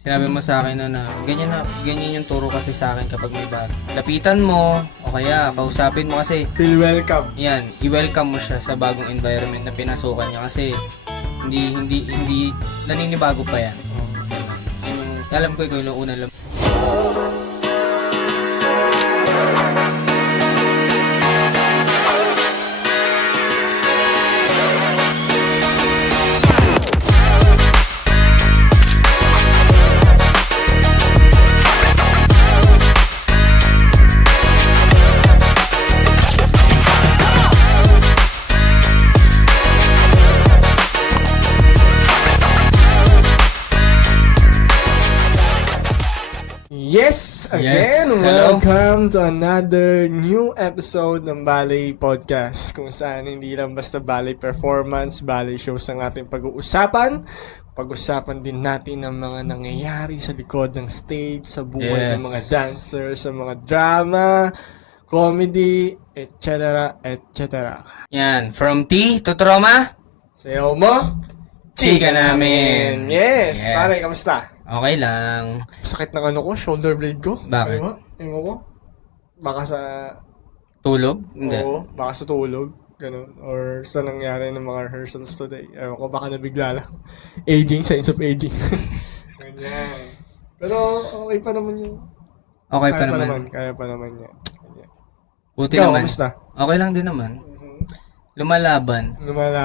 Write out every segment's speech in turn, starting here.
Sinabi mo sa akin na ganyan yung turo kasi sa akin kapag may bago. Lapitan mo, o kaya kausapin mo kasi, Feel welcome. yan, i-welcome mo siya sa bagong environment na pinasukan niya kasi hindi naninibago pa yan. Alam ko ikaw yung unang Yes! Again, hello. welcome to another new episode ng Ballet Podcast, kung saan hindi lang basta ballet performance, ballet shows ang ating pag-uusapan. Pag-usapan din natin ang mga nangyayari sa likod ng stage, sa buhay ng mga dancers, sa mga drama, comedy, etc. etc. Yan, from T to trauma, Sayo mo, chika namin. Yes! Yes. Pare, kamusta? Okay lang. Sakit ng ano ko, shoulder blade ko. Bakit? Ewan ko. Baka sa Tulog? Hindi. Oo, baka sa tulog, ganun. Or sa nangyari ng mga rehearsals today. Ewan ko, baka nabigla lang. Aging, signs of aging. Ganyan. Pero okay pa naman yung... Okay pa Kaya naman. Kaya pa naman yan. Ganyan. Buti Ikaw, naman. kamusta? Okay lang din naman. Lumalaban.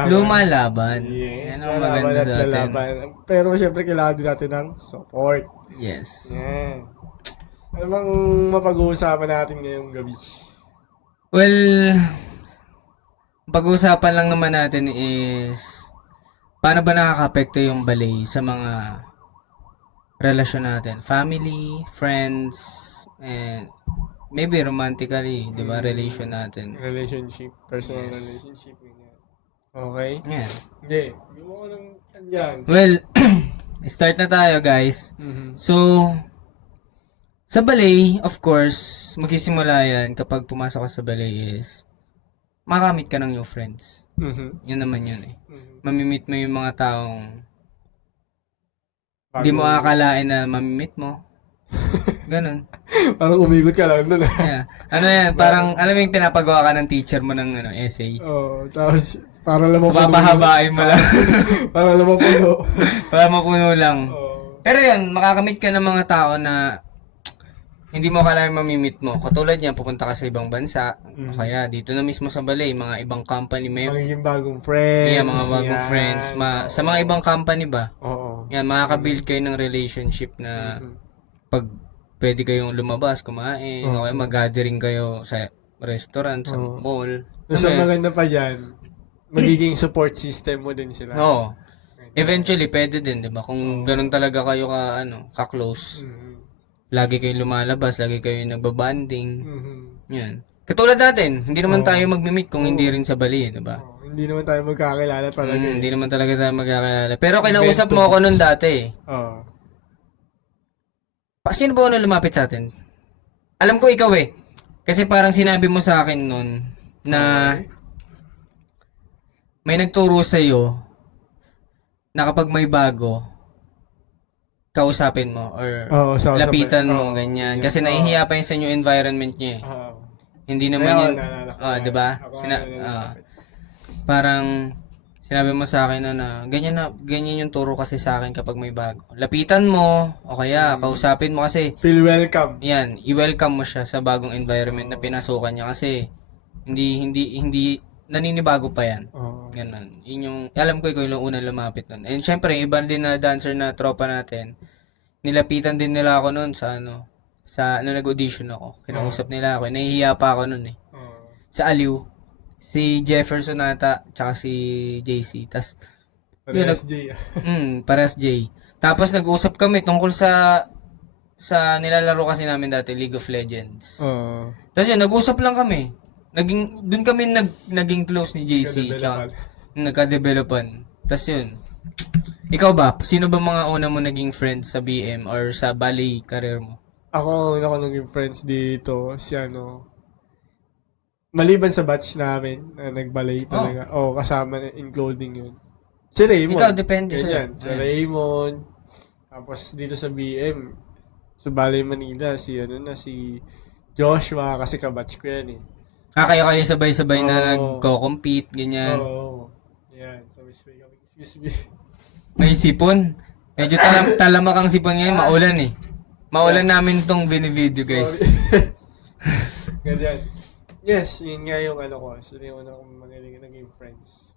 Lumalaban. Yes, Yan ang lalaban maganda at sa atin. lalaban. Pero syempre, kailangan din natin ng support. Yes. Yan. Ano bang mapag-uusapan natin ngayong gabi? Well, pag-uusapan lang naman natin is paano ba nakaka-apekto yung ballet sa mga relasyon natin? Family, friends, and maybe romantically, di ba? Relation natin. Relationship, personal Yes. relationship. Ganyan. Okay? Yan. Hindi. Hindi mo ko lang yan. Well, start na tayo guys. So, sa ballet, of course, magsisimula yan kapag pumasok ka sa ballet is makamit ka ng new friends. Yun naman yun eh. Mamimit mo yung mga taong hindi mo akalain na mamimit mo. Ganun. Parang umikot ka lang doon. Yeah. Ano yan, parang alam mo yung pinapagawa ka ng teacher mo ng essay. Oo. Tapos, para lang mapuno. Papahabain mo lang. Para lang mapuno. Para mapuno lang. Oo. Pero yan, makakamit ka ng mga tao na hindi mo akalain mamimit mo. Katulad yan, pupunta ka sa ibang bansa. O kaya dito na mismo sa balay, mga ibang company may Magiging bagong friends. yeah, mga bagong yan. friends. Sa mga ibang company ba? Oo. Yan, makaka-build kayo ng relationship na pag pwede kayong lumabas, kumain, o kaya mag-gathering kayo sa restaurant, sa mall. Tapos ang maganda pa yan, magiging support system mo din sila. Oo. Eventually, pwede din, di ba? Kung ganun talaga kayo ka-close. Lagi kayong lumalabas, lagi kayong nagbabanding. Yan. Katulad natin, hindi naman tayo mag-meet kung hindi rin sa Bali, di ba? Hindi naman tayo magkakilala talaga. Hindi naman talaga tayo magkakilala. Pero kinausap mo ako nun dati. Oo. Sino ba unang lumapit sa atin? Alam ko ikaw eh. Kasi parang sinabi mo sa akin nun na may nagturo sa'yo na kapag may bago, kausapin mo or lapitan mo, ganyan. Kasi nahihiya pa yun sa new environment niya eh. Hindi naman yun, di ba? Parang sinabi mo sa akin na ganyan yung turo kasi sa akin kapag may bago. Lapitan mo, o kaya kausapin mo kasi, Feel welcome. yan, i-welcome mo siya sa bagong environment na pinasukan niya kasi hindi naninibago pa yan. Ganun. Yun yung, alam ko ikaw yung unang lumapit nun. And syempre, iba din na dancer na tropa natin, nilapitan din nila ako nun sa nag-audition ako. Kinausap nila ako. Nahihiya pa ako nun eh. Sa Aliw. Si Jefferson ata, tsaka si JC. Tas, Parehas J. parehas J. Tapos nag-usap kami tungkol sa nilalaro kasi namin dati, League of Legends. Tapos yun, nag-usap lang kami. Doon kami naging close ni JC. Tsaka, nagka-developan. Tapos yun. Ikaw ba? Sino ba mga una mo naging friends sa BM or sa ballet career mo? Ako naging friends dito, maliban sa batch namin na nag-ballet talaga. Kasama in clothing yun. Si Raymond. Ikaw, depende ganyan. Si Raymond. Tapos dito sa BM, sa Balay Manila, si Joshua, kasi kabatch ko yan eh. Kayo sabay-sabay na Oo. nagko-compete, ganyan. Oo. Yan, sabay-sabay kami. Excuse me. May sipon. Medyo talamak ang sipon ngayon, maulan eh. Maulan namin tong video guys. Sorry. Ganyan. Yes, yun nga yung ano ko. So, yung una kong magaling naging friends.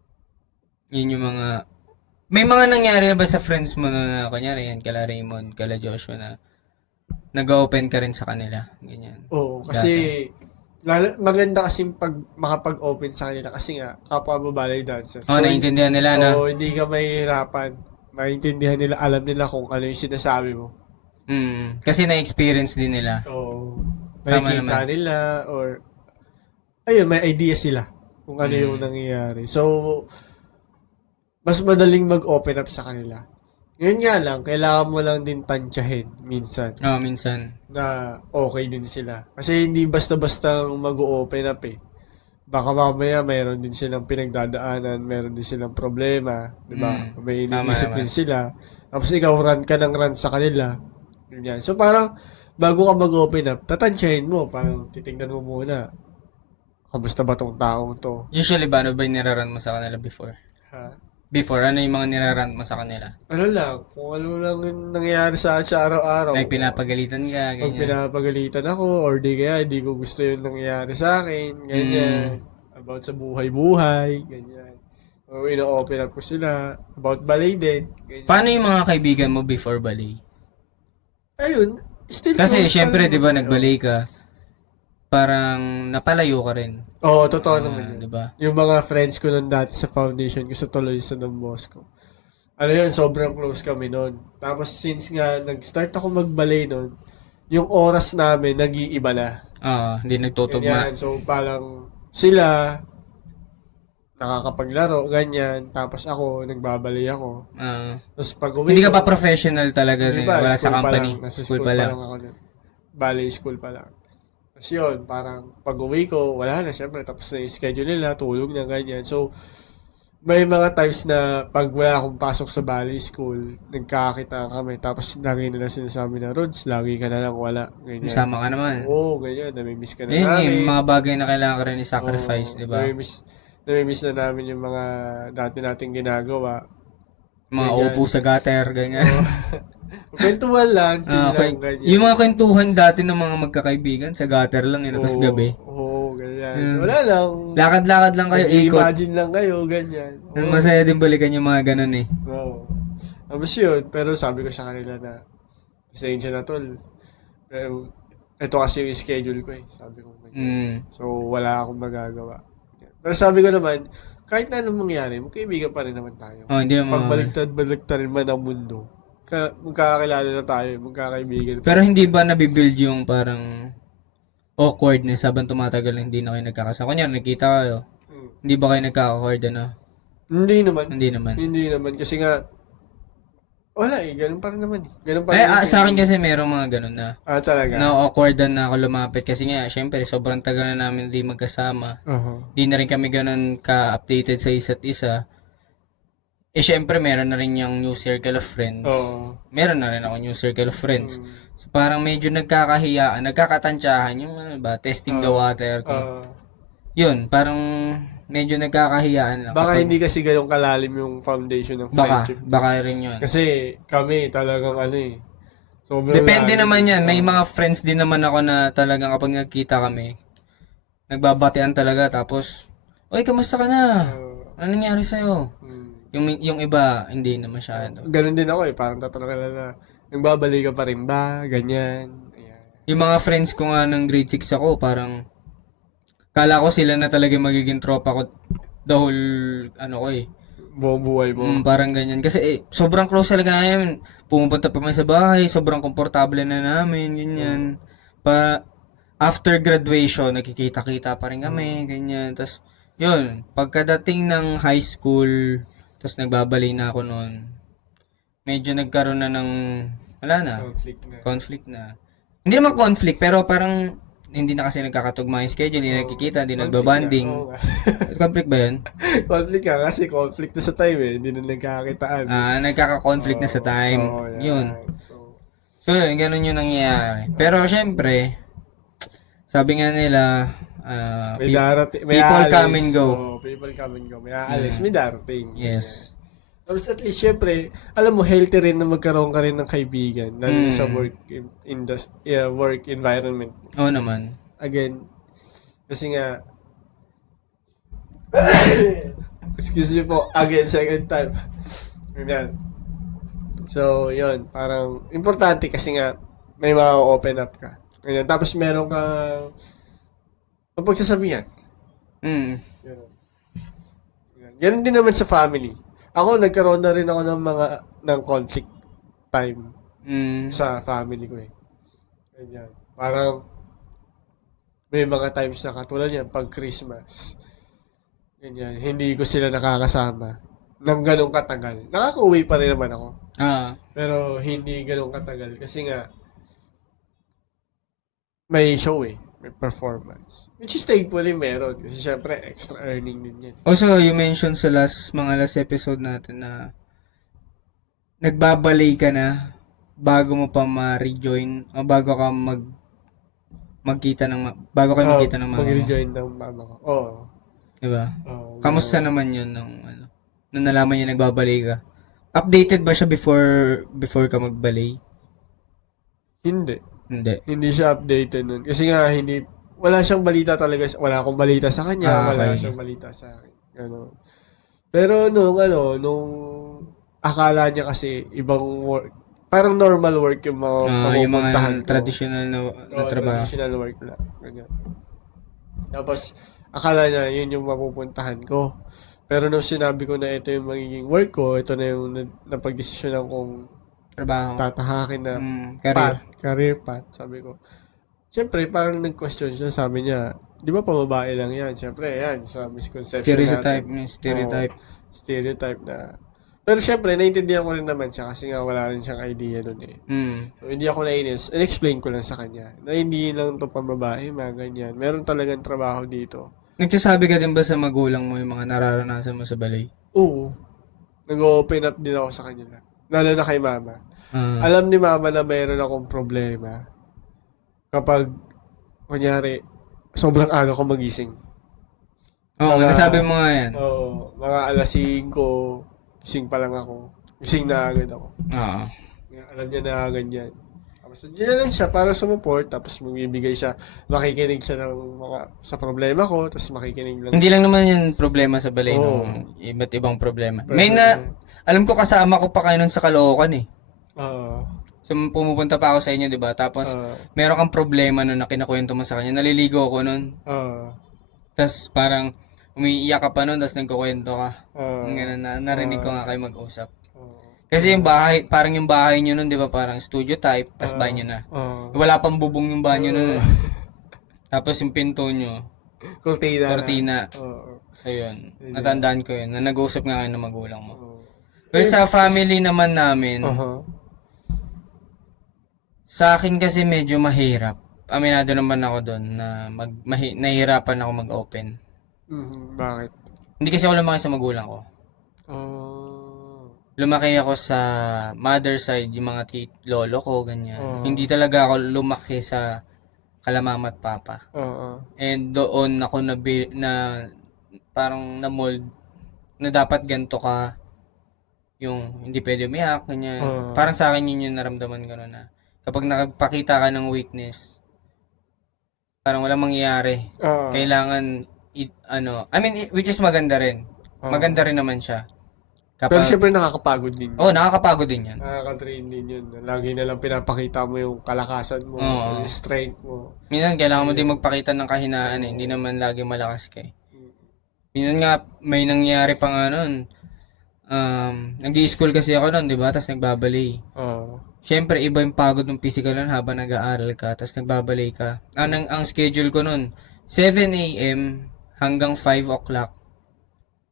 Yun yung mga... May mga nangyari na ba sa friends mo na kunyari yan, kala Raymond, kala Joshua na nag-open ka rin sa kanila? Ganyan. Oo, kasi maganda kasi makapag-open sa kanila kasi nga, kapwa mo ballet dancer. Naiintindihan nila na. Hindi ka mahihirapan. Maintindihan nila, alam nila kung ano yung sinasabi mo. Kasi na-experience din nila. Oo. Tama Nakikita naman. nila or ayun, may idea sila kung ano yung nangyayari. So, mas madaling mag-open up sa kanila. Ngayon nga lang, kailangan mo lang din tansyahin minsan Minsan. na okay din sila. Kasi hindi basta-basta mag-open up eh. Baka mamaya mayroon din silang pinagdadaanan, mayroon din silang problema, di ba? May Tama iniisip naman. din sila. Tapos ikaw run ka ng run sa kanila. Ganyan. So parang bago ka mag-open up, tatansyahin mo. Parang titignan mo muna. Kamusta ba tong taong to? Usually ba, ano ba yung niraran mo sa kanila before? Ha? Before, ano yung mga niraran mo sa kanila? Ano lang, kung ano lang yung nangyayari sa akin sa araw-araw. Like pinapagalitan ka, Pag ganyan. pinapagalitan ako, or di kaya, hindi ko gusto yung nangyayari sa akin, ganyan. About sa buhay-buhay, ganyan. O ino-open up ko sila, about balay din, ganyan. Paano yung mga kaibigan mo before ballet? Ayun, still Kasi close pa syempre, rin di ba, naman. nagballet ka, parang napalayo ka rin. Oo, totoo naman yun. Di ba? Yung mga friends ko nun dati sa foundation ko sa Tuloy sa Don Bosco. Ano yun, sobrang close kami nun. Tapos since nga nag-start ako mag-ballet nun, yung oras namin nag-iiba na. Hindi nagtutugma. Ganyan. So, parang sila nakakapaglaro, ganyan. Tapos ako, nagbabalay ako. Tapos pag uwi Hindi ka ko, pa professional talaga, di ba, wala sa school pa company. lang. Nasa School pa lang. ako nun. Ballet school pa lang. Tapos yun, parang pag uwi ko, wala na, syempre. Tapos na yung schedule nila, tulog na, ganyan. So, may mga times na pag wala akong pasok sa ballet school, nagkakita kami. Tapos lagi nila sinasabi na, Rods, lagi ka na lang wala. Ganyan. Sama ka naman. Oo, ganyan. Namimiss ka na Ayun, namin. yung mga bagay na kailangan ka rin i-sacrifice, Oo, di ba? namimiss na namin yung mga dati nating ginagawa. Mga Ganyan. upo sa gutter, ganyan. Kwentuhan lang, chill Okay. lang, ganyan. Yung mga kwentuhan dati ng mga magkakaibigan, sa gutter lang yun, tapos Oo, gabi. Oo, ganyan. Wala lang. Lakad-lakad lang kayo, ikot. Imagine lang kayo, ganyan. Ang masaya din balikan yung mga ganun eh. Oo. Tapos yun, pero sabi ko sa kanila na, pasensya na tol. Pero, ito kasi yung schedule ko eh. Sabi ko ganyan. So, wala akong magagawa. Pero sabi ko naman, kahit na anong mangyari, magkaibigan pa rin naman tayo. Hindi naman. Pag baliktad rin man ang mundo, magkakakilala na tayo, magkakaibigan. Pero hindi ba nabibuild yung parang awkwardness habang tumatagal na hindi na kayo nagkakasama? Kunyari, nakita kayo. Hindi ba kayo nagkaka-awkward, ano? Hindi naman. Hindi naman. Hindi naman. Kasi nga, wala eh. Ganun pa rin naman eh. Ganun pa rin. Sa akin kasi merong mga ganun na. Talaga? Na-awkwardan na ako lumapit. Kasi nga, syempre, sobrang tagal na namin hindi magkasama. Hindi na rin kami ganun ka-updated sa isa't isa. Syempre, meron na rin yung new circle of friends. Meron na rin ako new circle of friends. So, parang medyo nagkakahiyaan, nagkakatansyahan yung ano ba, testing the water. Yun, parang medyo nagkakahiyaan lang. Baka hindi kasi ganun kalalim yung foundation ng friendship. Baka rin yun. Kasi kami talagang ano eh. Depende naman yan. May mga friends din naman ako na talagang kapag nagkita kami, nagbabatian talaga. Tapos, oy, kamusta ka na? Ano nangyari sa'yo? Yung iba, hindi na masyado. Ganun din ako eh. Parang tatanungin na, nagbabalik ka pa rin ba? Ganyan. Ayan. Yung mga friends ko nga ng grade 6 ako, parang kala ko sila na talaga magiging tropa ko the whole, ano ko eh. Buong buhay mo. Parang ganyan. Kasi sobrang close talaga namin. Pumupunta pa kami sa bahay, sobrang komportable na namin, ganyan. After graduation, nakikita-kita pa rin kami, ganyan. Tapos, yun, pagkadating ng high school, tapos nagbabalay na ako noon, medyo nagkaroon na ng, wala na, conflict na. Hindi naman conflict, pero parang hindi na kasi nagkakatugma yung schedule, hindi nakikita, hindi Conflict nagbabanding. nga. Oo nga. Conflict ba yun? Conflict ka kasi conflict na sa time eh. Hindi na nagkakakitaan. Nagkaka-conflict na sa time. Oo, Yun. So, Yun, ganun yung nangyayari. Pero syempre, sabi nga nila, may darating, may people aalis. come and go. People come and go. May aalis, may darating. Yes. Tapos at least, syempre, alam mo, healthy rin na magkaroon ka rin ng kaibigan. Lalo na sa work environment. Oo naman. Again, kasi nga, excuse me po, again, second time. Ganyan. So, yun, parang, importante kasi nga, may ma-open up ka. Ganyan. Tapos meron kang pagsasabihan. Mm. Ganun. Ganun din naman sa family. Ako, nagkaroon na rin ako ng conflict time sa family ko eh. Ganyan. Parang, may mga times na katulad yan, pag Christmas. Ganyan. Hindi ko sila nakakasama ng ganong katagal. Nakaka-uwi pa rin naman ako. Pero hindi ganong katagal. Kasi nga, may show eh. May performance. Which is thankfully meron. Kasi syempre, extra earning din yan. Also, you mentioned sa mga last episode natin na nagbabalay ka na bago mo pa ma-rejoin o bago ka magkita ng bago kayo magkita ng mama mo. Mag-rejoin ng mama ko. Oo. Diba? Kamusta naman yun nung nalaman niya nagbabalay ka? Updated ba siya before ka magbalay? Hindi. Hindi. Hindi siya updated nun. Kasi nga, wala siyang balita talaga. Wala akong balita sa kanya. Wala siyang balita sa akin. Ano. Pero nung akala niya kasi ibang work, parang normal work yung mga yung mga ko. traditional na trabaho. Traditional work lang. Ganyan. Tapos, akala niya yun yung mapupuntahan ko. Pero nung sinabi ko na ito yung magiging work ko, ito na yung napagdesisyonan kong trabaho. Tatahakin na career path, sabi ko. Siyempre, parang nag-question siya, sabi niya, di ba pamabae lang yan? Siyempre, yan, sa misconception Stereotype na. Pero siyempre, naintindihan ko rin naman siya kasi nga wala rin siyang idea nun eh. So, hindi ako nainis. In-explain ko lang sa kanya na hindi lang ito pamabae, mga ganyan. Meron talagang trabaho dito. Nagsasabi ka din ba sa magulang mo yung mga nararanasan mo sa balay? Oo. Nag-open up din ako sa kanila. Lalo na kay mama. Alam ni mama na mayroon akong problema kapag, kunyari, sobrang aga ko magising. Oo, nasabi mo nga yan. Oo, mga alas 5, gising pa lang ako. Gising na agad ako. Oo. Alam niya na agad yan. Tapos nandiyan lang siya para sumuport, tapos magbibigay siya, makikinig siya ng sa problema ko, tapos makikinig lang. Hindi lang naman yung problema sa balay, no? Iba't ibang problema. Alam ko kasama ko pa kayo nun sa Caloocan eh. So, pumupunta pa ako sa inyo, di ba? Tapos, meron kang problema nun na kinakwento mo sa kanya. Naliligo ako nun. Tapos, parang, umiiyak ka pa nun, tapos nagkukwento ka. Ganun na, narinig ko nga kayo mag-usap. Kasi yung bahay, parang yung bahay nyo nun, di ba? Parang studio type, tapos bahay nyo na. Wala pang bubong yung banyo nun. Tapos, yung pinto nyo, Cortina. So, yun. Natandaan ko yun. Na nag-usap nga kayo ng magulang mo. Pero sa family naman namin, sa akin kasi medyo mahirap. Aminado naman ako doon na nahihirapan ako mag-open. Bakit? Hindi kasi ako lumaki sa magulang ko. Lumaki ako sa mother side, yung mga lolo ko, ganyan. Hindi talaga ako lumaki sa kalamama at papa. And doon ako na parang na-mold na dapat ganito ka, yung hindi pwede umiyak, ganyan. Parang sa akin yun yung naramdaman ko na kapag nakapakita ka ng weakness, parang walang mangyayari. Kailangan, which is maganda rin. Maganda rin naman siya. Pero siyempre nakakapagod din. Nakakapagod din yan. Nakaka-train din yun. Lagi na lang pinapakita mo yung kalakasan mo, yung strength mo. Minsan, kailangan mo din magpakita ng kahinaan eh. Hindi naman lagi malakas ka eh. Minsan nga, may nangyari pa nga nun. Nag-i-school kasi ako nun, di ba? Tapos nagbabalik. Siyempre, iba yung pagod ng physical nun habang nag-aaral ka, tapos nagbabalay ka. Ang schedule ko nun, 7 a.m. hanggang 5 o'clock,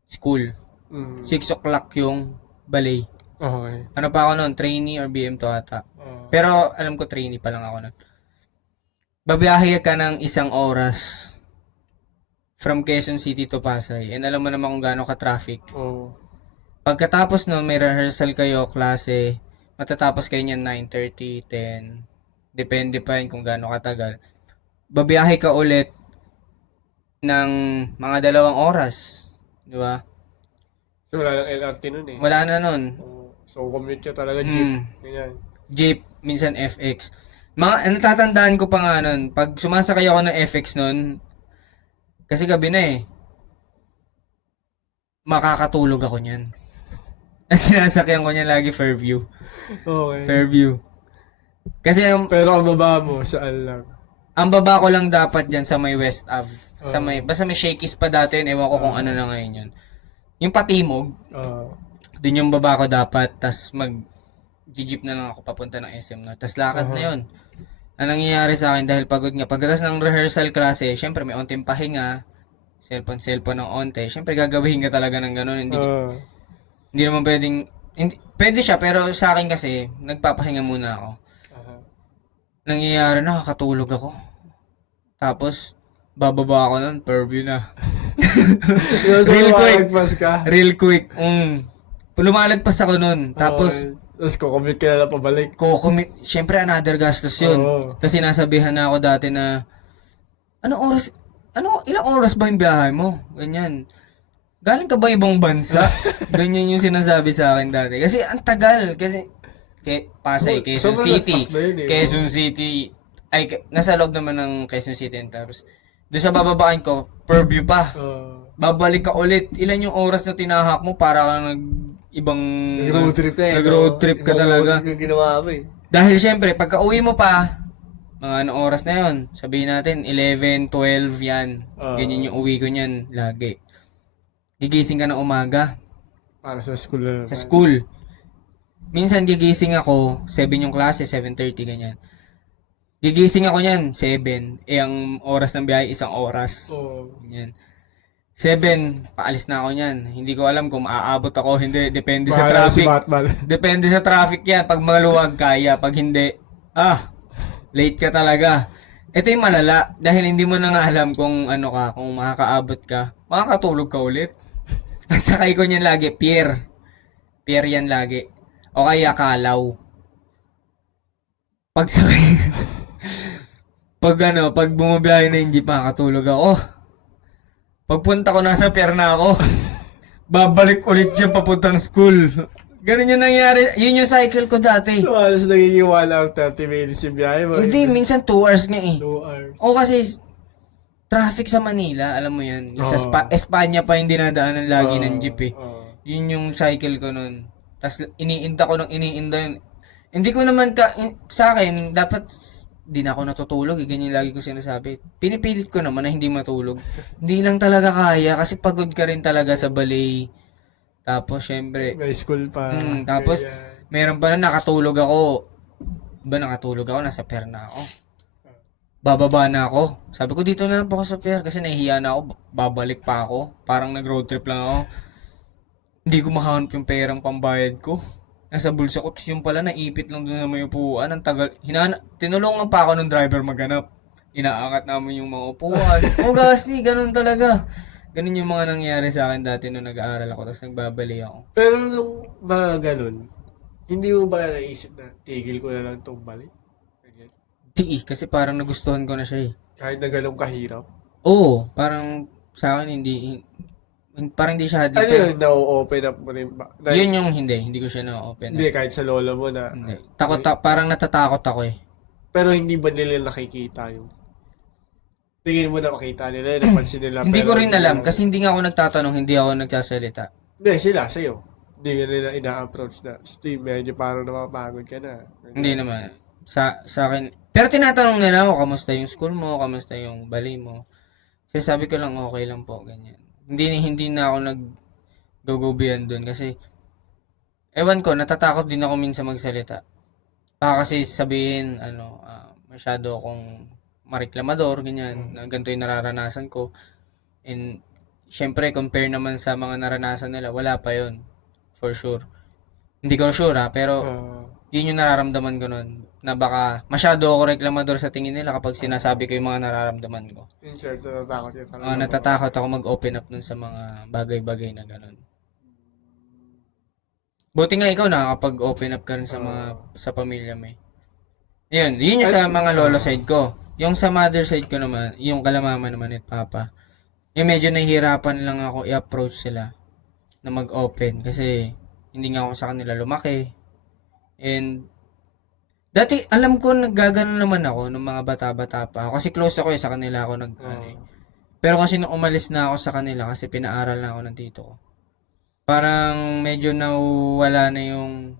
school. 6 o'clock yung balay. Okay. Ano pa ako nun? Trainee or BM to ata. Pero alam ko trainee pa lang ako nun. babiyahe ka ng 1 oras from Quezon City to Pasay. And alam mo naman kung gaano ka-traffic. Oo. Pagkatapos nun, may rehearsal kayo, klase. Matatapos kayo niyan 9:30, 10. Depende pa yun kung gaano katagal. Babiyahe ka ulit ng mga 2 oras. Di ba? So, wala lang LRT nun eh. Wala na nun. So, commute ka talaga, jeep. Mm. Ganyan. Jeep, minsan FX. Natatandaan ko pa nga nun, pag sumasakay ako ng FX nun, kasi gabi na eh, makakatulog ako niyan. Sinasakyan ko niya lagi Fairview. Okay. Fairview. Kasi Pero ang baba mo, saan lang? ang baba ko lang dapat dyan sa may West Ave. Sa basta may Shakey's pa dati yun, ewan ko kung ano na ngayon yun. Yung Patimog, dun yung baba ko dapat, tas jeep na lang ako papunta ng SM na. Tas lakad na yun. Ang nangyayari sa akin dahil pagod nga. Pagkatapos ng rehearsal klase, syempre may onting pahinga, cellphone ng onte. Syempre gagawin ka talaga ng ganun. Hindi naman pwedeng, pwede siya pero sa akin kasi, nagpapahinga muna ako. Nangyayari, nakakatulog ako. Tapos, bababa ako nun, Fairview na. Real quick. Real quick. Lumalagpas ako nun. Tapos kukumute ka na lang pabalik. Siyempre, another gastos yun. Kasi sinasabihan na ako dati na, ilang oras ba yung biyahe mo? Ganyan. Galing ka ba ibang bansa? Ganyan yung sinasabi sa akin dati. Kasi ang tagal. Kasi, Pasay, Quezon City. Quezon City. Nasa loob naman ng Quezon City. Tapos, doon sa bababaan ko, Fairview pa. Babalik ka ulit. Ilan yung oras na tinahak mo para ka Nag-road trip eh. Nag-road trip ka talaga. Yung ginawa mo eh. Dahil syempre, pagka uwi mo pa, mga anong oras na yon, sabihin natin, 11, 12, yan. Ganyan yung uwi ko niyan, lagi. Gigising ka ng umaga. Para sa school na naman. Sa school. Minsan gigising ako, 7 yung klase, 7:30, ganyan. Gigising ako niyan, 7. Ang oras ng biyahe, 1 oras. Ganyan. 7, paalis na ako niyan. Hindi ko alam kung maaabot ako, hindi. Depende sa traffic. Depende sa traffic yan. Pag maluwag, kaya. Pag hindi, late ka talaga. Ito yung malala. Dahil hindi mo na nga alam kung kung makakaabot ka. Makakatulog ka ulit. Ang sakay ko niyan lagi, Pier. Pier yan lagi. O kaya Kalaw. Pag sakay, pag bumabiyahe na yung jeep, makakatulog ako. Pagpunta ko nasa pier na ako, babalik ulit siya papuntang school. Ganun yung nangyari. Yun yung cycle ko dati. So, halos nagiging 1 hour 30 minutes yung biyahe mo. Hindi, minsan 2 hours nga eh. 2 hours. O kasi, traffic sa Manila, alam mo yan. Yung sa Espanya pa yung dinadaanan lagi ng jeep eh. Yun yung cycle ko nun. Tapos iniinda ko ng iniinda yun. Hindi ko naman sa akin, dapat di na ako natutulog, ganyan lagi ko sinasabi. Pinipilit ko naman na hindi matulog. Hindi lang talaga kaya kasi pagod ka rin talaga sa ballet. Tapos syempre, may school pa. Tapos meron pa na nakatulog ako. Nakatulog ako, nasa pier na ako. Bababa na ako. Sabi ko dito na lang po ako sa pier kasi nahihiya na ako. Babalik pa ako. Parang nag-road trip lang ako. Hindi ko makahanap yung perang pambayad ko. Nasa bulsa ko, tapos yung pala naipit lang doon sa may upuan. Ang tagal. Tinulungan pa ako ng driver maghanap. Inaangat namin yung mga upuan. Gasni, ganun talaga. Ganun yung mga nangyari sa akin dati nung nag-aaral ako, tapos nagbabali ako. Pero nung mga ganun, hindi mo ba naisip na tigil ko na lang itong balik? Di kasi parang nagustuhan ko na siya eh. Kahit na ganun kahirap? Oo, parang sa akin parang hindi siya Ano yun, na-open up mo rin ba? Yun yung hindi ko siya na-open up. Hindi, kahit sa lola mo na. Hindi. Parang natatakot ako eh. Pero hindi ba nila nakikita yung tingin mo na makita nila, napansin nila. Hindi ko rin alam kasi hindi nga ako nagtatanong, hindi ako nagsasalita. Hindi, sila, sa'yo. Hindi ka nila ina-approach na, Steve, medyo parang napapagod ka na. Hindi naman. Sa akin. Pero tinatanong nila ako, kamusta yung school mo, kamusta yung bali mo. Kasi sabi ko lang, okay lang po, ganyan. Hindi na ako nag-go-go-beyond doon kasi ewan ko, natatakot din ako minsan magsalita. Baka kasi sabihin, masyado akong mareklamador, ganyan, na ganito yung nararanasan ko. And, syempre, compare naman sa mga naranasan nila, wala pa yon for sure. Hindi ko sure pero, yun yung nararamdaman ko nun. Na baka masyado ako reklamador sa tingin nila kapag sinasabi ko yung mga nararamdaman ko. In short, natatakot ka talaga. Natatakot ako mag-open up nun sa mga bagay-bagay na ganun. Buti nga ikaw nakakapag-open up ka rin sa sa pamilya mo. Yun yung sa mga lolo side ko. Yung sa mother side ko naman, yung kalamama naman at papa. Yung medyo nahihirapan lang ako i-approach sila na mag-open kasi hindi nga ako sa kanila lumaki. And dati alam ko naggagano naman ako nung mga bata-bata pa. Kasi close ako sa kanila ako Pero kasi nung umalis na ako sa kanila kasi pinaaral na ako ng tito ko. Parang medyo nawala na yung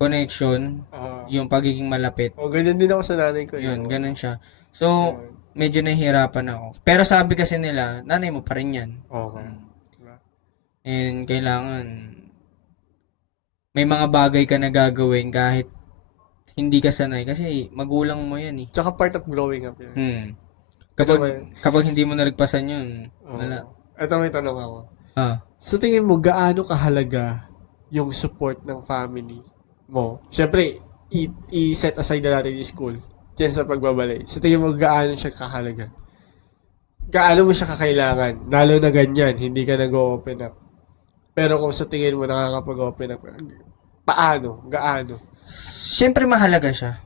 connection, yung pagiging malapit. Ganyan din ako sa nanay ko. Yun, ganun siya. So, medyo nahihirapan ako. Pero sabi kasi nila, nanay mo pa rin yan. Okay. And kailangan may mga bagay ka na gagawin kahit hindi ka sanay kasi magulang mo yan eh. Tsaka part of growing up yan. Kapag hindi mo nalagpasan yun, wala. Ito may tanong ako. So tingin mo, gaano kahalaga yung support ng family mo? Siyempre, i-set aside na natin yung school. Diyan sa pagbabalay. Sa tingin mo, gaano siya kahalaga? Gaano mo siya kakailangan? Lalo na ganyan, hindi ka nag-open up. Pero kung sa tingin mo nakakapag-open up, paano? Gaano? Siyempre mahalaga siya.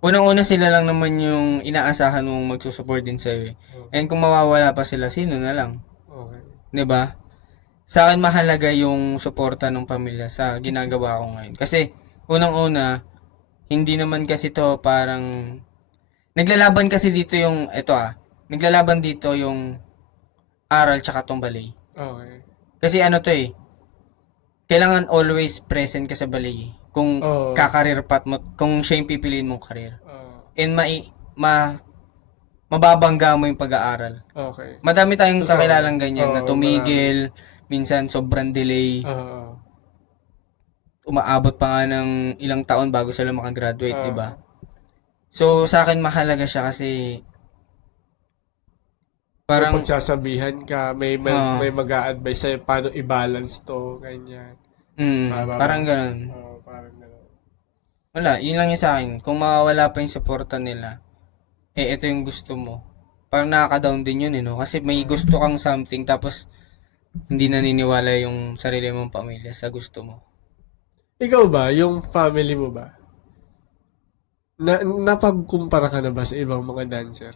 Unang-una sila lang naman yung inaasahan mong magsusupport din sa'yo. And kung mawawala pa sila, sino na lang? Okay. 'Di ba? Sa akin mahalaga yung suporta ng pamilya sa ginagawa ko ngayon. Kasi unang-una, hindi naman kasi to parang naglalaban kasi dito yung naglalaban dito yung aral tsaka tong ballet. Okay. Kasi ano to kailangan always present ka sa ballet. Kung kakareer path mo, kung siya yung pipiliin mong career. And mababangga mo yung pag-aaral. Okay. Madami tayong kakilalang ganyan na tumigil, minsan sobrang delay. Umaabot pa nga ng ilang taon bago sila makagraduate, di ba? So, sa akin mahalaga siya kasi parang pagsasabihan ka, may mag-a-advise sa'yo paano i-balance to, ganyan. Parang ganun. Parang ganun. Wala, yun lang yung sa akin. Kung mawawala pa yung suporta nila, ito yung gusto mo. Parang nakaka-down din yun, no? Kasi may gusto kang something, tapos hindi naniniwala yung sarili mong pamilya sa gusto mo. Ikaw ba, yung family mo ba, napagkumpara ka na ba sa ibang mga dancer?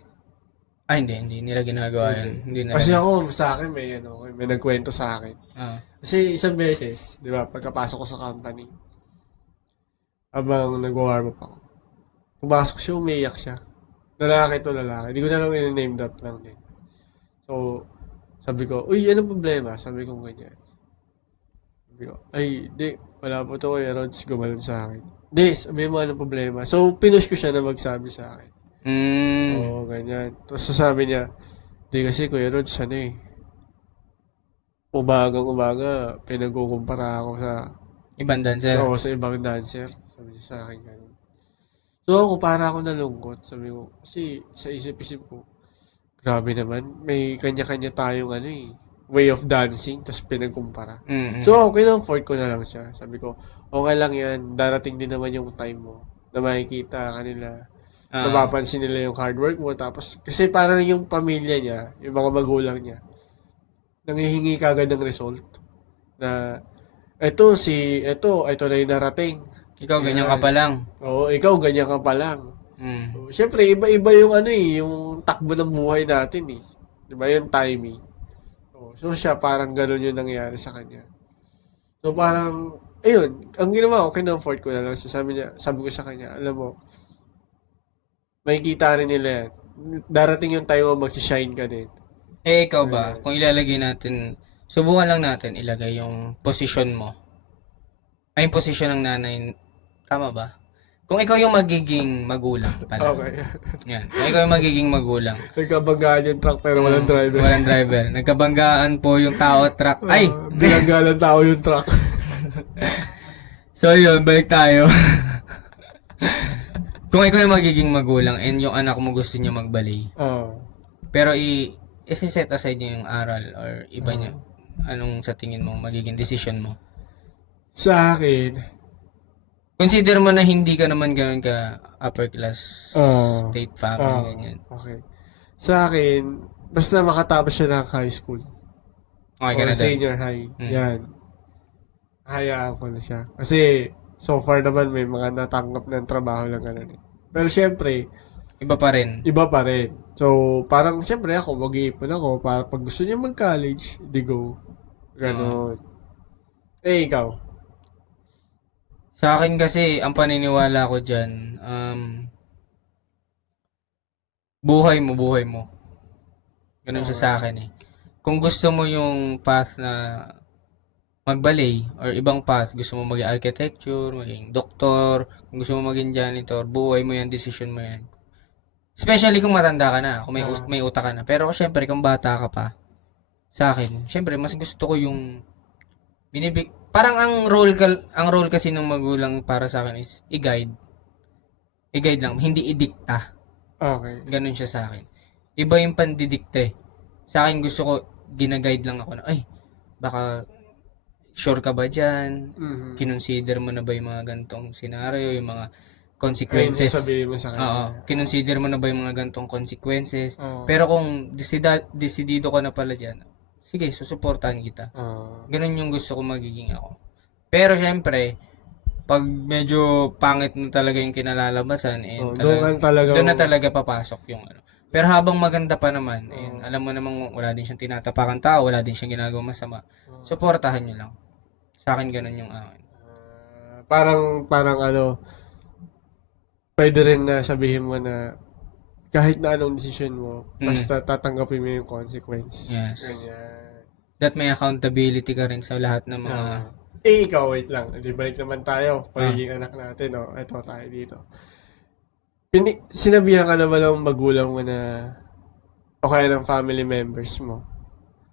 Hindi nila ginagawa yan. Hindi nila. Kasi ako, sa akin, may nagkwento sa akin. Kasi isang beses, di ba, pagkapasok ko sa company, habang nag-warm up ako, pumasok siya, umiyak siya. Lalaki to lalaki. Hindi ko na lang name drop lang din. So, sabi ko, uy, anong problema? Sabi ko ganyan. Sabi ko, ay, di, wala po to Kuya Rods, gumalan sa akin. Di, sabi mo anong problema. So, pinush ko siya na magsabi sa akin. Oo, ganyan. Tapos sabi niya, di kasi Kuya Rods, umagang-umaga, pinagkukumpara ako sa ibang dancer. Sa ibang dancer. Sabi niya sa akin ganun. So ako, para ako nalungkot. Sabi ko, kasi sa isip-isip ko, grabe naman, may kanya-kanya tayong way of dancing, tapos pinagkumpara. So ako, kinomfort ko na lang siya. Sabi ko, okay lang yan, darating din naman yung time mo na makikita kanila, mapapansin nila yung hard work mo, tapos, kasi parang yung pamilya niya, yung mga magulang niya, nanghihingi ka agad ng result, na, ito na yung narating. Ikaw, ganyan ka pa lang. Oo, ikaw, ganyan ka pa lang. So, siyempre, iba-iba yung yung takbo ng buhay natin eh. Diba, yung timing. So, siya, parang gano'n yung nangyari sa kanya. So, parang, ayun, ang ginawa ko, kinomfort ko na lang siya. Sabi ko sa kanya, alam mo, makikita rin nila yan. Darating yung time mo, mag-shine ka din. Ikaw ba, kung ilalagay natin, subukan lang natin ilagay yung posisyon mo. Ay, yung posisyon ng nanay. Tama ba? Kung ikaw yung magiging magulang pala. Okay. Yan. Kung ikaw yung magiging magulang. Nagkabanggaan yung truck pero walang driver. Walang driver. Nagkabanggaan po yung tao at truck. Ay! Binanggalan tao yung truck. So yun, balik tayo. Kung ikaw yung magiging magulang and yung anak mo gusto niya mag-ballet. Pero i-set aside niya yung aral or iba niya. Anong sa tingin mo magiging decision mo? Sa akin, consider mo na hindi ka naman ganun ka upper class state family, ganyan. Okay. Sa akin, basta makatapos siya ng high school Okay ka or na doon. senior high. Yan. Hayaan ko na siya. Kasi, so far naman may mga natanggap ng trabaho lang ganun eh. Pero syempre, Iba pa rin. iba pa rin. So, parang syempre ako, mag-iipon ako para pag gusto niya mag-college, di go. Ganon. Eh, ikaw? Sa akin kasi, ang paniniwala ko dyan, buhay mo, buhay mo. Ganun siya sa akin eh. Kung gusto mo yung path na mag-ballet or ibang path, gusto mo maging architecture, maging doktor, kung gusto mo maging janitor, buhay mo yan, decision mo yan. Especially kung matanda ka na, kung may utak ka na. Pero syempre, kung bata ka pa, sa akin, syempre, mas gusto ko yung parang ang role kasi ng magulang para sa akin is i-guide. I-guide lang, hindi idikta. Okay. Ganun siya sa akin. Iba yung pandidikte. Sa akin gusto ko, gina-guide lang ako na, ay, baka sure ka ba dyan? Kinonsider mo na ba yung mga gantong scenario, yung mga consequences? Ayun, sabihin mo sa Oo, kanya. kinonsider mo na ba yung mga gantong consequences? Oo. Pero kung desidido ka na pala dyan, sige, susuportahan kita. Ganun yung gusto ko magiging ako. Pero syempre, pag medyo pangit na talaga yung kinalalabasan, doon na talaga papasok yung ano. Pero habang maganda pa naman, alam mo namang wala din siyang tinatapakan tao, wala din siyang ginagawang masama, suportahan nyo lang. Sa akin ganun yung akin. Parang ano, pwede rin na sabihin mo na kahit na anong decision mo, basta tatanggapin mo yung consequence. Yes. Ganyan. That may accountability ka rin sa lahat ng mga... Ikaw, wait lang. Di balik naman tayo. Pagiging anak natin, no? Ito tayo dito. Sinabihan ka na ba ng magulang mo na o kaya ng family members mo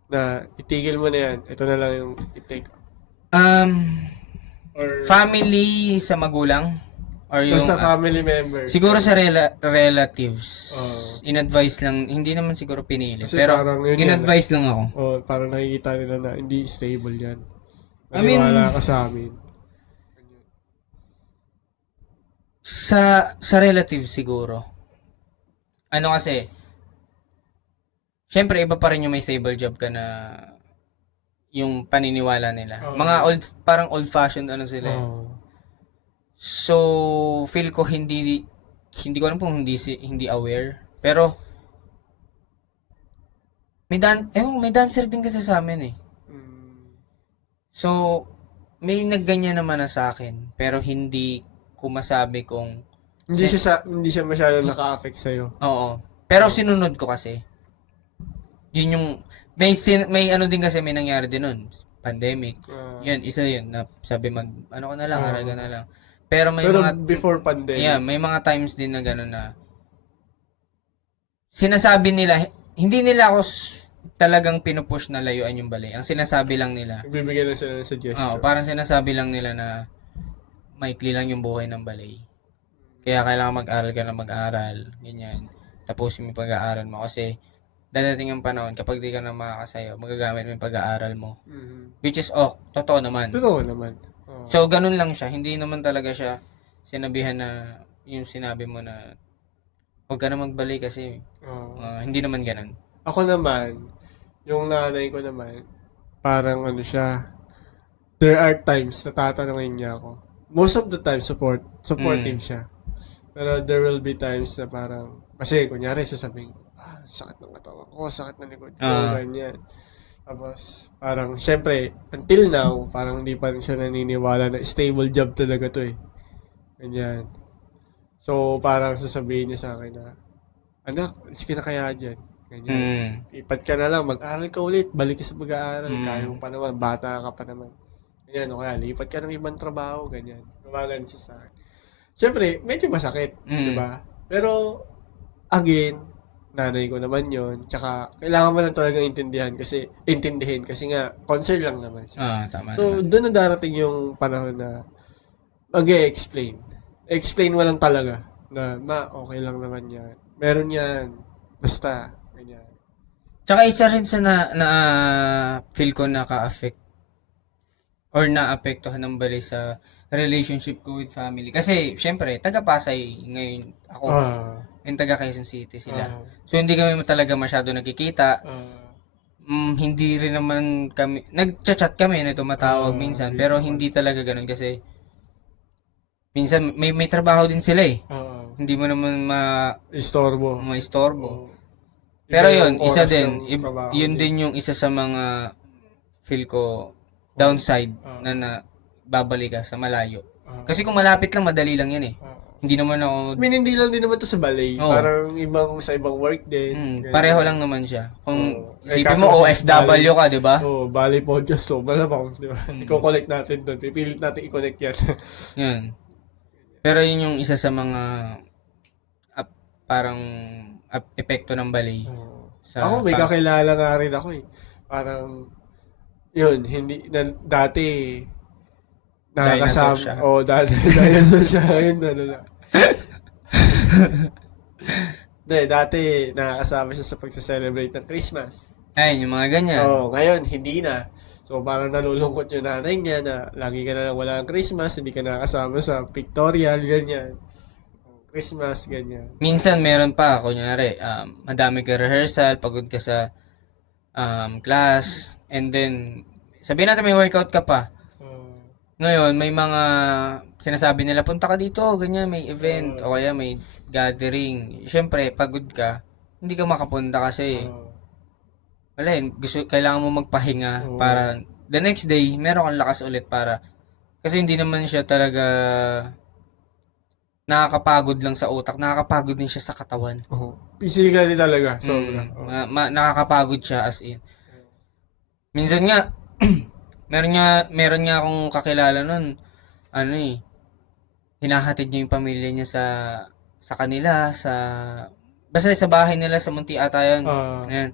na itigil mo na yan, ito na lang yung i-take? Or Family sa magulang? Or yung... sa family members? Siguro sa relatives. In-advise lang, hindi naman siguro pinili. Kasi Pero parang yun in-advise lang ako. Parang nakikita nila na hindi stable yan. I mean, Maniwala ka sa amin. Sa relatives siguro. Ano kasi, syempre iba pa rin yung may stable job ka na yung paniniwala nila. Mga parang old-fashioned ano sila. So, feel ko hindi ko alam kung hindi aware. Pero, may dancer din kasi sa amin eh. So, may nagganyan naman na sa akin. Pero hindi ko masabi kung... Hindi siya masyadong naka-affect sa'yo. Oo. Pero sinunod ko kasi. Yun yung... May ano din kasi may nangyari din nun. Pandemic. Yun, isa yun. Na sabi ano ko na lang, haraga na lang. Pero before pandemic. Yeah, may mga times din na gano'n na sinasabi nila, hindi nila ako talagang pinupush na layuan yung balay. Ang sinasabi lang nila. Bibigyan lang sila ng suggestion. Oo, parang sinasabi lang nila na maikli lang yung buhay ng balay. Kaya kailangan mag-aral ka na mag-aral. Ganyan. Tapusin mo yung pag-aaral mo. Kasi dadating yung panahon, kapag di ka na makakasayo, magagamit mo yung pag-aaral mo. Which is, totoo naman. Totoo naman. So, ganun lang siya. Hindi naman talaga siya sinabihan na yung sinabi mo na huwag ka na magbalik kasi hindi naman ganun. Ako naman, yung nanay ko naman, parang ano siya, there are times na tatanungin niya ako. Most of the time, supportive siya. Pero there will be times na parang, kasi kunyari sasabihin ko, sakit ng katawan ko, sakit ng likod ko, ganyan. Tapos, parang, syempre, until now, parang hindi pa rin siya naniniwala na stable job talaga to eh. Ganyan. So, parang sasabihin niya sa akin na, anak, alis ka na kaya dyan. Ganyan. Ipat ka na lang, mag-aral ka ulit, balik ka sa pag-aaral, kaya mo pa naman, bata ka pa naman. Ganyan, o kaya, lipat ka ng ibang trabaho, ganyan. Gumagan siya sa akin. Siyempre, medyo masakit, di ba? Pero, again, nanay ko naman yon. Tsaka, kailangan mo lang talaga intindihin kasi nga, concern lang naman siya. Tama So, naman. doon na darating yung panahon na mag-e-explain. Explain mo lang talaga na, okay lang naman yan. Meron yan. Basta, ganyan. Tsaka isa rin sa na feel ko naka-affect or naapektuhan ng bali sa relationship ko with family. Kasi, syempre, taga-Pasay ngayon ako. And taga Quezon City sila. So, hindi kami talaga masyado nagkikita. Hindi rin naman kami, nag-chat kami na tumatawag minsan, pero hindi talaga ganun kasi minsan may trabaho din sila eh. Hindi mo naman Istorbo. maistorbo. Iba Pero yung yun, isa oras din, ng trabaho yun din. din yung isa sa mga feel ko downside na babalik ka sa malayo. Kasi kung malapit lang, madali lang yan eh. Hindi naman ako, I mean, hindi lang din naman to sa balay. Oo. Parang sa ibang work din. Ganyan. pareho lang naman siya. Kung isipin kaso mo, kasi OFW ka, di ba? Balay podcast to. Malamang, di ba? Iko-connect natin doon. Pipilit natin i-connect yan. Yan. Pero yun yung isa sa mga parang epekto ng balay. Ako, may kakilala nga rin ako eh. Parang, yun, hindi, dati, Dinosaur siya. Dati, dinosaur siya. Yun, ano lang. Dati, nakakasama siya sa pagsa-celebrate ng Christmas. Ayun, yung mga ganyan. Ngayon, hindi na. So, parang nalulungkot yung nanay niya na lagi ka na lang wala ng Christmas, hindi ka nakakasama sa pictorial, ganyan. Christmas, ganyan. Minsan meron pa, kunyari, madami ka rehearsal, pagod ka sa class, and then, sabihin natin may workout ka pa. Ngayon, may mga sinasabi nila, punta ka dito, ganyan, may event, o kaya may gathering. Siyempre, pagod ka, hindi ka makapunta kasi, wala yun, kailangan mo magpahinga para the next day, meron kang lakas ulit para, kasi hindi naman siya talaga nakakapagod lang sa utak, nakakapagod din siya sa katawan. Physically talaga, sobra. Nakakapagod siya as in. Minsan nga, meron nga akong kakilala nun, hinahatid niya yung pamilya niya sa kanila, basta sa bahay nila sa Munti ata yun. Ayan.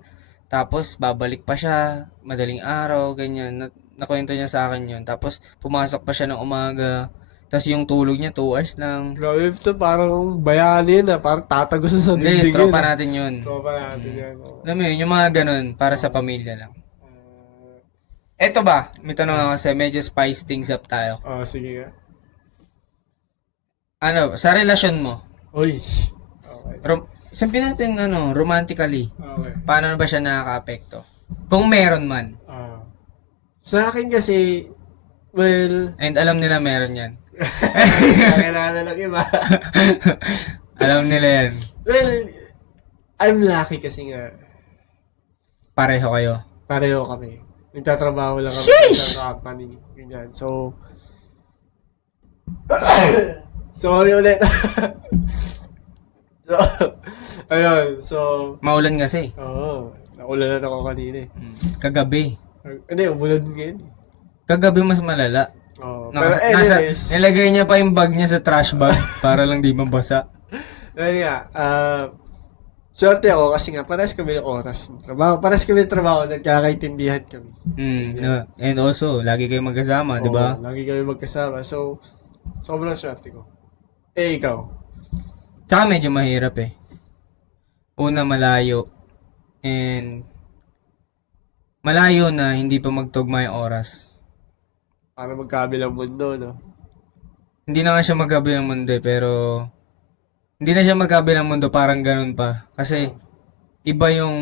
Tapos, babalik pa siya, madaling araw, ganyan. Nakwento niya sa akin yun. Tapos, pumasok pa siya ng umaga. Tapos, yung tulog niya, 2 hours lang. Grabe ito, parang bayani na, parang tatagos sa Hindi, dingding tropa yun. natin yun. Tropa natin yan. Alam mo yun, yung mga ganun, para sa pamilya lang. Eto ba? May tanong ako kasi, medyo spice things up tayo. Sige nga. Sa relasyon mo, Uy. Okay. sabihin natin, romantically, Okay. paano ba siya nakaka-apekto? Kung meron man. Sa akin kasi, well, And alam nila meron yan. kakilala ng iba. Alam nila yan. Well, I'm lucky kasi nga, Pareho kayo. pareho kami. Nagtatrabaho lang kami Sheesh! sa company. Ganyan. So, sorry ulit. So, ayun. So, Maulan kasi. Naulanan ako kanina eh. Kagabi. Hindi, umulan din ngayon. Kagabi mas malala. Pero anyways, Nilagay niya pa yung bag niya sa trash bag para lang di mabasa. ayun nga, swerte ako kasi nga, parehas kami ng oras ng trabaho. Parehas kami ng trabaho, nagkakaintindihan kami. And also, lagi kayo magkasama, di ba? Lagi kami magkasama. So, sobrang swerte ko. Ikaw? Tsaka medyo mahirap eh. Una, malayo. And malayo na hindi pa magtugma yung oras. Para magkabilang mundo, no? Hindi na nga siya magkabilang mundo eh, pero hindi na siya magkabilang mundo, parang ganun pa. Kasi iba yung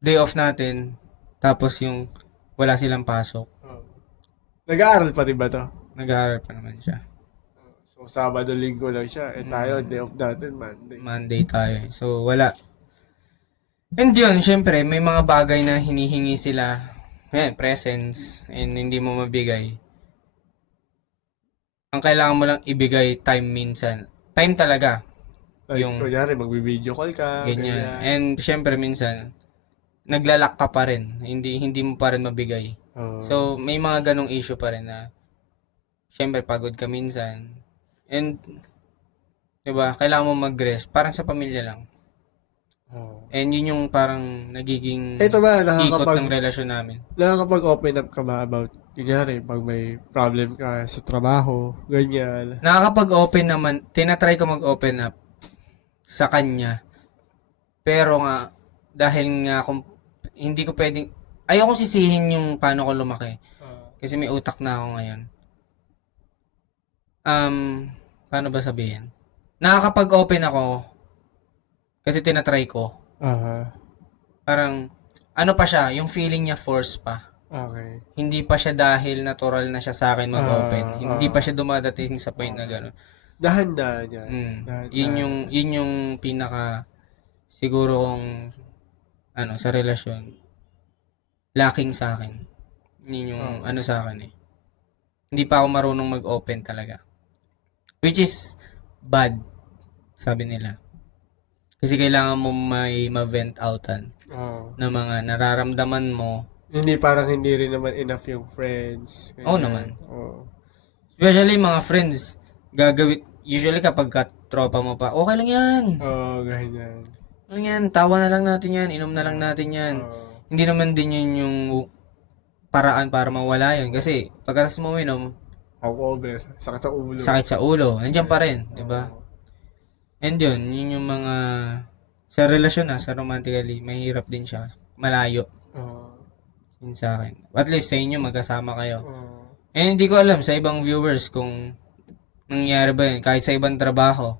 day off natin, tapos yung wala silang pasok. Nag-aaral pa rin ba to? Nag-aaral pa naman siya. So, Sabado, Linggo lang siya. Tayo, day off natin, Monday. Monday tayo. So, wala. And yun, syempre, may mga bagay na hinihingi sila. Presents. And hindi mo mabigay. Ang kailangan mo lang ibigay, time minsan. Time talaga. Like, Yung- kunyari, magbi-video call ka. Ganyan. And syempre, minsan, naglalak ka pa rin. Hindi mo pa rin mabigay. So, may mga ganong issue pa rin na syempre, pagod ka minsan. And, diba, kailangan mo mag-rest. Parang sa pamilya lang. And yun yung parang nagiging Ito ba, ikot ng relasyon namin. nakakapag-open up ka ba about, kunyari, pag may problem ka sa trabaho, ganyan. Nakakapag-open naman, tinatry ko mag-open up sa kanya. Pero nga, dahil nga kung hindi ko pwedeng, ayoko sisihin yung paano ko lumaki. Kasi may utak na ako ngayon. Paano ba sabihin? Nakakapag-open ako kasi tinatry ko. Aha. Parang, ano pa siya, yung feeling niya force pa. Okay. Hindi pa siya dahil natural na siya sa akin mag-open. Hindi pa siya dumadating sa point na gano'n. Dahan-dahan yan. Yun yung pinaka, siguro kung, sa relasyon, lacking sa akin. Yun yung, sa akin eh. Hindi pa ako marunong mag-open talaga. Which is, bad, sabi nila. Kasi kailangan mo may ma-vent outan na mga nararamdaman mo. Hindi, parang hindi rin naman enough yung friends. Oo naman. Oo. Especially mga friends, usually kapag tropa mo pa, okay lang yan. Oo, ganyan. Ano yan, tawa na lang natin yan, inom na lang natin yan. Hindi naman din yun yung paraan para mawala yun. Kasi pagkatapos mo inom, Hangover, sakit sa ulo. sakit sa ulo, nandiyan pa rin, di ba? And yun yung mga, sa relasyon sa romantically, mahirap din siya, malayo. Yun sa akin. At least sa inyo, magkasama kayo. And hindi ko alam sa ibang viewers kung nangyayari ba yun, kahit sa ibang trabaho.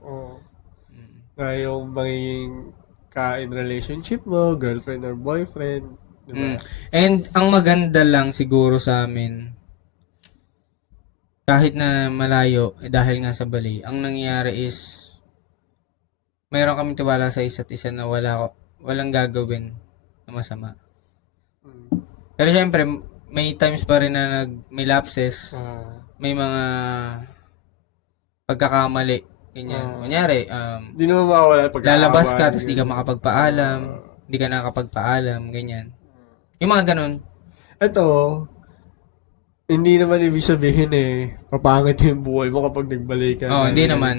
Na yung magiging ka-in relationship mo, girlfriend or boyfriend. Diba? And ang maganda lang siguro sa amin, kahit na malayo, dahil nga sa Bali, ang nangyayari is, mayroon kaming tiwala sa isa't isa na walang gagawin na masama. Pero syempre, may times pa rin na may lapses, may mga pagkakamali, ganyan. Kunyari, di naman mawala lalabas ka, tapos di ka makapagpaalam, di ka nakakapagpaalam, ganyan. Yung mga ganun. Ito, hindi naman ibig sabihin papangit yung buhay mo kapag nagbalik ka. Hindi naman.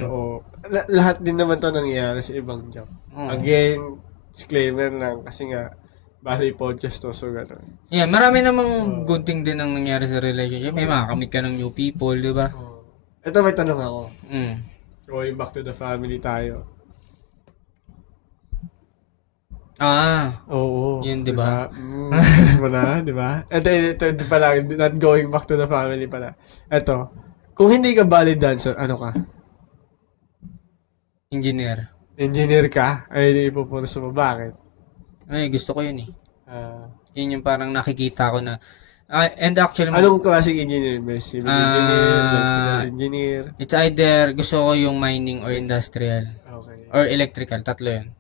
Lahat din naman to nangyayari sa ibang job. Again, disclaimer lang kasi nga, Bali podcast to, so gano'n. Yeah, marami namang good thing din ang nangyari sa relationship. May makakamit ka ng new people, di ba? Ito may tanong ako. Going back to the family tayo. Oo. Yun, di ba? Mas mo na, di ba? Ito pala, not going back to the family pala. Ito, kung hindi ka ballet dancer, ano ka? Engineer. Engineer ka? Ay, ipupurso mo. Bakit? Ay, gusto ko yun eh. Yun yung parang nakikita ko na, and actually, anong klaseng engineer? Civil engineer, electrical engineer? It's either gusto ko yung mining or industrial. Okay. Or electrical, tatlo yun.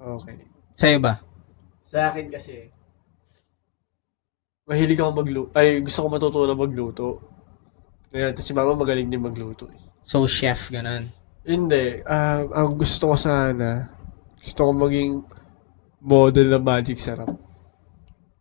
Okay. Sa'yo ba? Sa akin kasi, mahilig ako magluto. Ay, gusto ko matutunan magluto. Ngayon, si mama magaling din magluto. So, chef, ganun. Hindi. Ang gusto ko sana, gusto ko maging model ng Magic Sarap.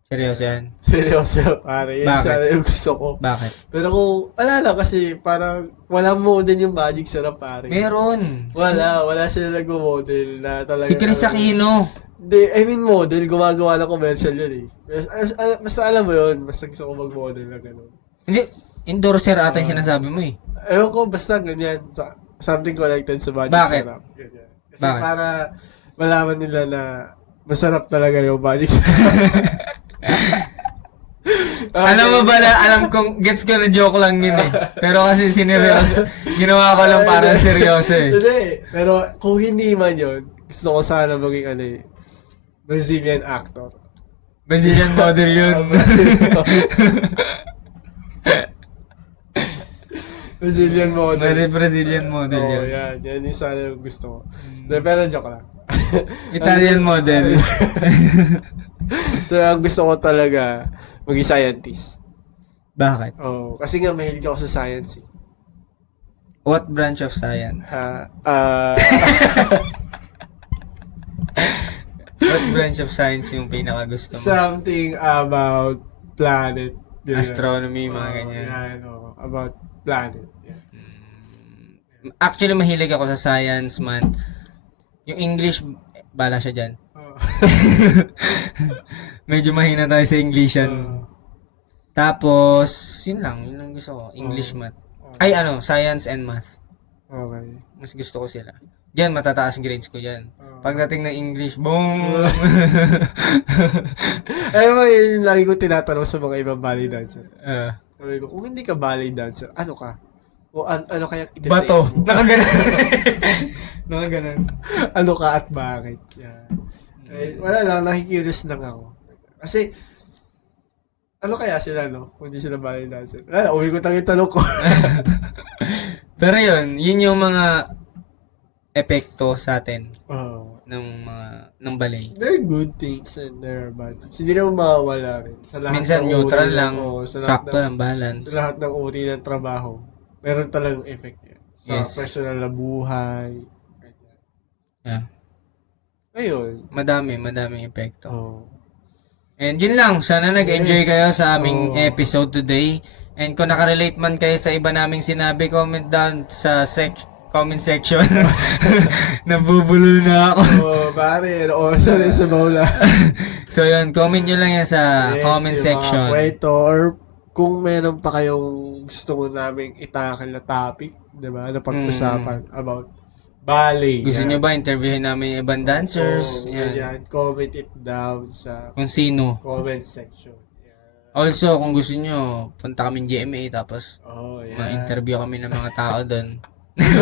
Seryoso yan? Seryoso, pare. Yan sana yung gusto ko. Bakit? Pero kung, wala lang kasi parang walang model yung Magic Sarap, pare. Meron. Wala sila nag-model na talaga. Si Chris Aquino. I mean model, gumagawa ng commercial yun eh. Basta alam mo yun, basta gusto ko mag-model na gano'n. Hindi, endorser ata yung sinasabi mo eh. Ewan ko, basta ganyan. Something connected sa Magic Bakit? Sarap. Ganyan. Kasi Bakit? para malaman nila na masarap talaga yung Magic Sarap. Alam mo ba na, gets ko na joke lang yun eh. Pero kasi sineryoso, ginawa ko lang para seryoso eh. Hindi, pero kung hindi man yun, gusto ko sana maging Brazilian actor. Brazilian model yun. Brazilian model. Brazilian model yun. Yan yung sana yung gusto ko. Pero joke lang. Italian model. So, ang gusto ko talaga, maging scientist. Bakit? Kasi nga mahilig ako sa science eh. What branch of science? What branch of science yung pinakagusto mo? Something about planet. Astronomy, mga ganyan. About planet. Yeah. Actually, mahilig ako sa science, man. Yung English, bala siya dyan. Medyo mahina tayo sa English yan. Tapos, yun lang gusto ko. English, math. Ay, science and math. Okay. Mas gusto ko sila. Diyan, matataas grades ko dyan. Pagdating ng English, boom! Ayun mo, yun lagi ko tinatanong sa mga ibang ballet dancer. Sabi ko, kung hindi ka ballet dancer, ano ka? O ano kaya iti-take Bato. mo? Nakaganon. Nakaganon. Ano ka at bakit? Yan. Eh, wala lang, nakikurious lang ako. Kasi, ano kaya sila, no? Kung hindi sila ballet dancer. Wala, uwi ko tanong ko. Pero yun yung mga epekto sa atin Oh. ng ballet. There are good things and there are bad things. Hindi naman mawawala rin. Sa lahat Minsan ng neutral uri lang, sa lahat sakto lang balance. Sa lahat ng uri ng trabaho, meron talagang effect yan. Sa Yes. personal na buhay. Yeah. Ayun. Madaming epekto. Oh. And yun lang, sana nag-enjoy Yes. kayo sa aming Oo. episode today. And kung nakarelate man kayo sa iba naming sinabi, comment down sa comment section. Nabubulol na ako. Oh, pare, oras na rin sa bola. So yun, comment nyo lang yan sa Yes, comment yung section. Mga kwento or kung meron pa kayong gusto mo naming itakal na topic, di ba? Na pag-usapan about ballet. Gusto nyo ba interviewin namin yung ibang dancers? Oh, Yan. yan. Comment it down sa Kung sino. comment section. Yan. Also, kung gusto nyo, punta kami GMA tapos Oh, yan. ma-interview kami ng mga tao doon.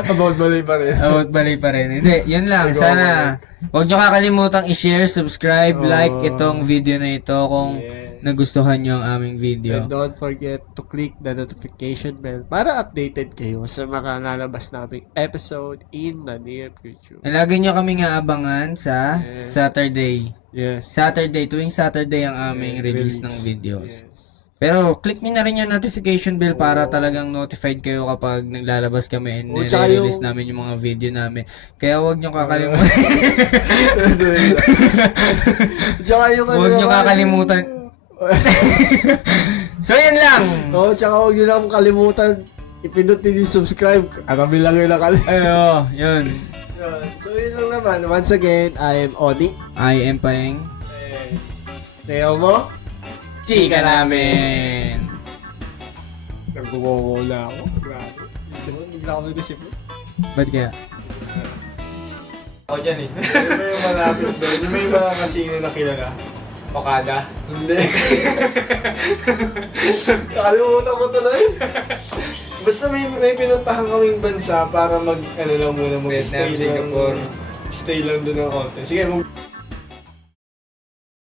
About ballet pa rin. About balay pa rin. Hindi, yun lang. Sana, huwag nyo kakalimutang i-share, subscribe, like itong video na ito kung Yes. nagustuhan nyo ang aming video. And don't forget to click the notification bell para updated kayo sa mga lalabas naming episode in the near future. And lagi nyo kami nga abangan sa Yes. Saturday. Yes. Tuwing Saturday ang aming release ng videos. Yes. Pero click nyo na rin yung notification bell para talagang notified kayo kapag naglalabas kami and tsaka nire-release yung- namin yung mga video namin. Kaya huwag nyo kakalimutan. Tsaka yung Huwag nyo naman- kakalimutan. So yan lang. Oo, tsaka huwag nyo lang kalimutan ipindot din yung subscribe. Kami lang yung nakalimutan. Ayo, yun. So yun lang naman. Once again, I am Oni. I am Paeng. Sayo mo? Chika namin. Nagbukongo na ako. Grabe. Isip mo, bigla ako nag-isip mo. Ba't kaya? Ako dyan eh. Ano ba yung malapit doon? Yung may mga kasino na kilala? Okada. Hindi. Nakalimutan ko tuloy. Basta may pinuntahan kaming bansa para mag, ano lang muna, Vietnam, mag-stay lang. Singapore. Stay lang doon ng konti. Sige,